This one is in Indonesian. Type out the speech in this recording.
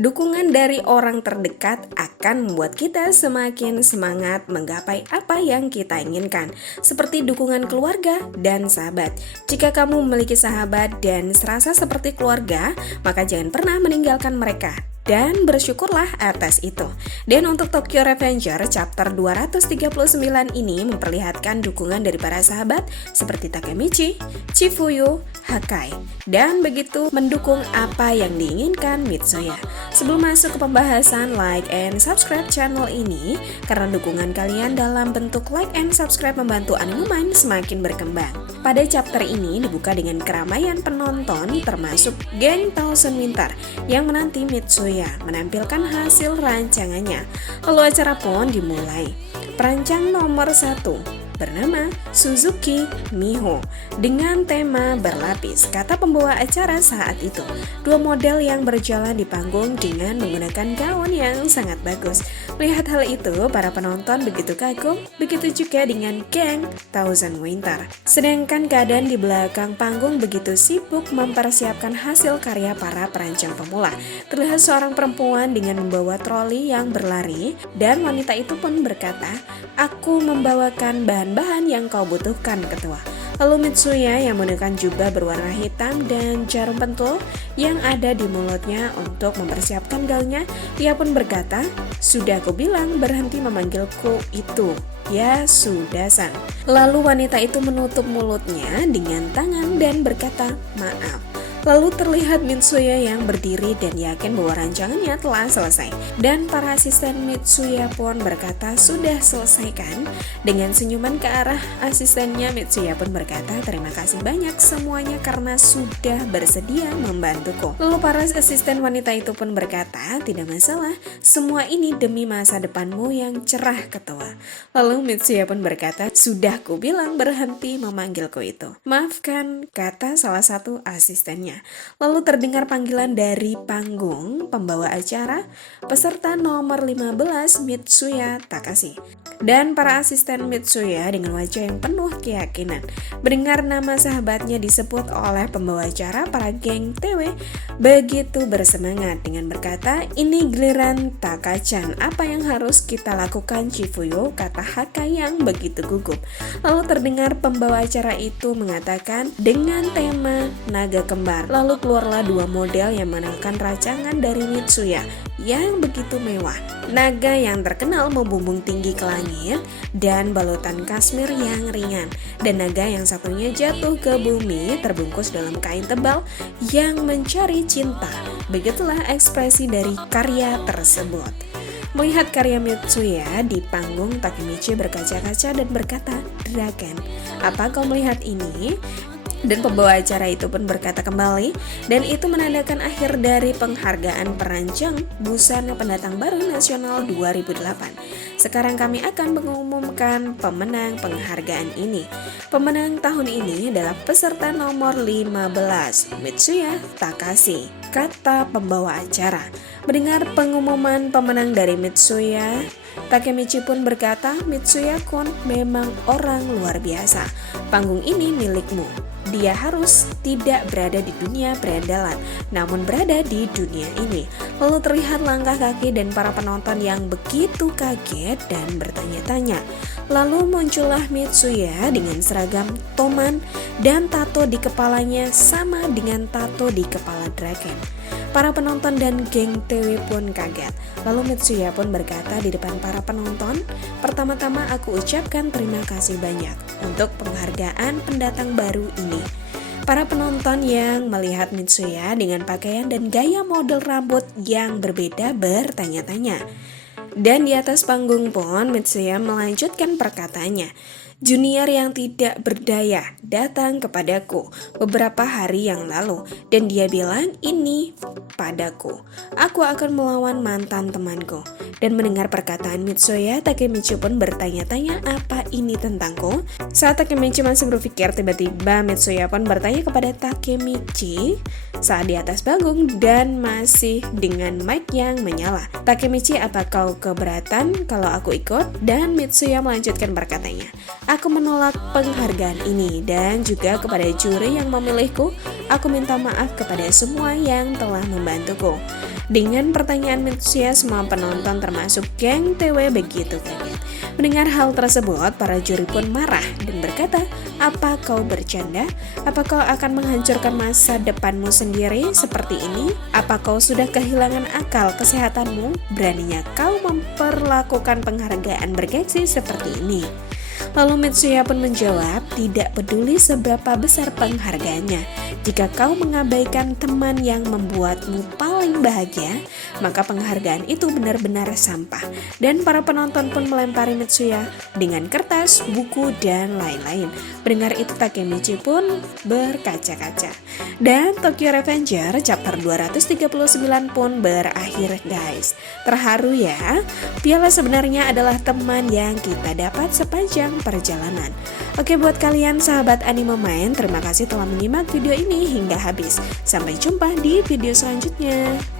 Dukungan dari orang terdekat akan membuat kita semakin semangat menggapai apa yang kita inginkan, seperti dukungan keluarga dan sahabat. Jika kamu memiliki sahabat dan serasa seperti keluarga, maka jangan pernah meninggalkan mereka. Dan bersyukurlah atas itu. Dan untuk Tokyo Revenger chapter 239 ini memperlihatkan dukungan dari para sahabat seperti Takemichi, Chifuyu, Hakai, dan begitu mendukung apa yang diinginkan Mitsuya. Sebelum masuk ke pembahasan, like and subscribe channel ini karena dukungan kalian dalam bentuk like and subscribe membantu Anime Mind semakin berkembang. Pada chapter ini dibuka dengan keramaian penonton termasuk geng Thousand Winter yang menanti Mitsuya menampilkan hasil rancangannya. Lalu acara pun dimulai. Perancang nomor 1 bernama Suzuki Miho dengan tema berlapis, kata pembawa acara saat itu. Dua model yang berjalan di panggung dengan menggunakan gaun yang sangat bagus. Melihat hal itu, para penonton begitu kagum, begitu juga dengan geng Thousand Winter. Sedangkan keadaan di belakang panggung begitu sibuk mempersiapkan hasil karya para perancang pemula. Terlihat seorang perempuan dengan membawa troli yang berlari, dan wanita itu pun berkata, "Aku membawakan bahan-bahan yang kau butuhkan, ketua." Lalu Mitsuya yang menggunakan jubah berwarna hitam dan jarum pentul yang ada di mulutnya untuk mempersiapkan gaunnya, ia pun berkata, "Sudah aku bilang berhenti memanggilku itu. Ya sudah, San." Lalu wanita itu menutup mulutnya dengan tangan dan berkata, "Maaf." Lalu terlihat Mitsuya yang berdiri dan yakin bahwa rancangannya telah selesai. Dan para asisten Mitsuya pun berkata, "Sudah selesai kan?" Dengan senyuman ke arah asistennya, Mitsuya pun berkata, "Terima kasih banyak semuanya karena sudah bersedia membantuku." Lalu para asisten wanita itu pun berkata, "Tidak masalah, semua ini demi masa depanmu yang cerah, ketua." Lalu Mitsuya pun berkata, "Sudah ku bilang berhenti memanggilku itu." "Maafkan," kata salah satu asistennya. Lalu terdengar panggilan dari panggung pembawa acara, peserta nomor 15 Mitsuya Takashi. Dan para asisten Mitsuya dengan wajah yang penuh keyakinan mendengar nama sahabatnya disebut oleh pembawa acara, para geng TW begitu bersemangat dengan berkata, "Ini giliran Takachan, apa yang harus kita lakukan, Chifuyu?" kata Hakai yang begitu gugup. Lalu terdengar pembawa acara itu mengatakan dengan tema naga kembar. Lalu keluarlah dua model yang menampilkan rancangan dari Mitsuya yang begitu mewah. Naga yang terkenal membumbung tinggi ke langit dan balutan kasmir yang ringan. Dan naga yang satunya jatuh ke bumi terbungkus dalam kain tebal yang mencari cinta. Begitulah ekspresi dari karya tersebut. Melihat karya Mitsuya di panggung, Takemichi berkaca-kaca dan berkata, "Dragon, apa kau melihat ini?" Dan pembawa acara itu pun berkata kembali, dan itu menandakan akhir dari penghargaan perancang busana pendatang baru nasional 2008. Sekarang kami akan mengumumkan pemenang penghargaan ini. Pemenang tahun ini adalah peserta nomor 15, Mitsuya Takashi, kata pembawa acara. Mendengar pengumuman pemenang dari Mitsuya, Takemichi pun berkata, "Mitsuya-kun memang orang luar biasa. Panggung ini milikmu. Dia harus tidak berada di dunia perandalan, namun berada di dunia ini." Lalu terlihat langkah kaki dan para penonton yang begitu kaget dan bertanya-tanya. Lalu muncullah Mitsuya dengan seragam toman dan tato di kepalanya sama dengan tato di kepala Dragon. Para penonton dan geng TW pun kaget. Lalu Mitsuya pun berkata di depan para penonton, "Pertama-tama aku ucapkan terima kasih banyak untuk penghargaan pendatang baru ini." Para penonton yang melihat Mitsuya dengan pakaian dan gaya model rambut yang berbeda bertanya-tanya. Dan di atas panggung pun Mitsuya melanjutkan perkataannya, "Junior yang tidak berdaya datang kepadaku beberapa hari yang lalu dan dia bilang ini padaku. Aku akan melawan mantan temanku." Dan mendengar perkataan Mitsuya, Takemichi pun bertanya-tanya, "Apa ini tentangku?" Saat Takemichi masih berpikir, tiba-tiba Mitsuya pun bertanya kepada Takemichi saat di atas panggung dan masih dengan mic yang menyala, "Takemichi, apa kau keberatan kalau aku ikut?" Dan Mitsuya melanjutkan perkataannya, "Aku menolak penghargaan ini dan juga kepada juri yang memilihku, aku minta maaf kepada semua yang telah membantuku." Dengan pertanyaan Mitsuya, semua penonton termasuk geng TW begitu kaget. Mendengar hal tersebut, para juri pun marah dan berkata, "Apa kau bercanda? Apa kau akan menghancurkan masa depanmu sendiri seperti ini? Apa kau sudah kehilangan akal kesehatanmu? Beraninya kau memperlakukan penghargaan bergengsi seperti ini?" Lalu Mitsuya pun menjawab, "Tidak peduli seberapa besar penghargaannya, jika kau mengabaikan teman yang membuatmu paling bahagia, maka penghargaan itu benar-benar sampah." Dan para penonton pun melempari Mitsuya dengan kertas, buku, dan lain-lain. Mendengar itu Takemichi pun berkaca-kaca. Dan Tokyo Revenger chapter 239 pun berakhir guys. Terharu ya? Piala sebenarnya adalah teman yang kita dapat sepanjang perjalanan. Oke, buat kalian sahabat anime main, terima kasih telah menyimak video ini hingga habis. Sampai jumpa di video selanjutnya.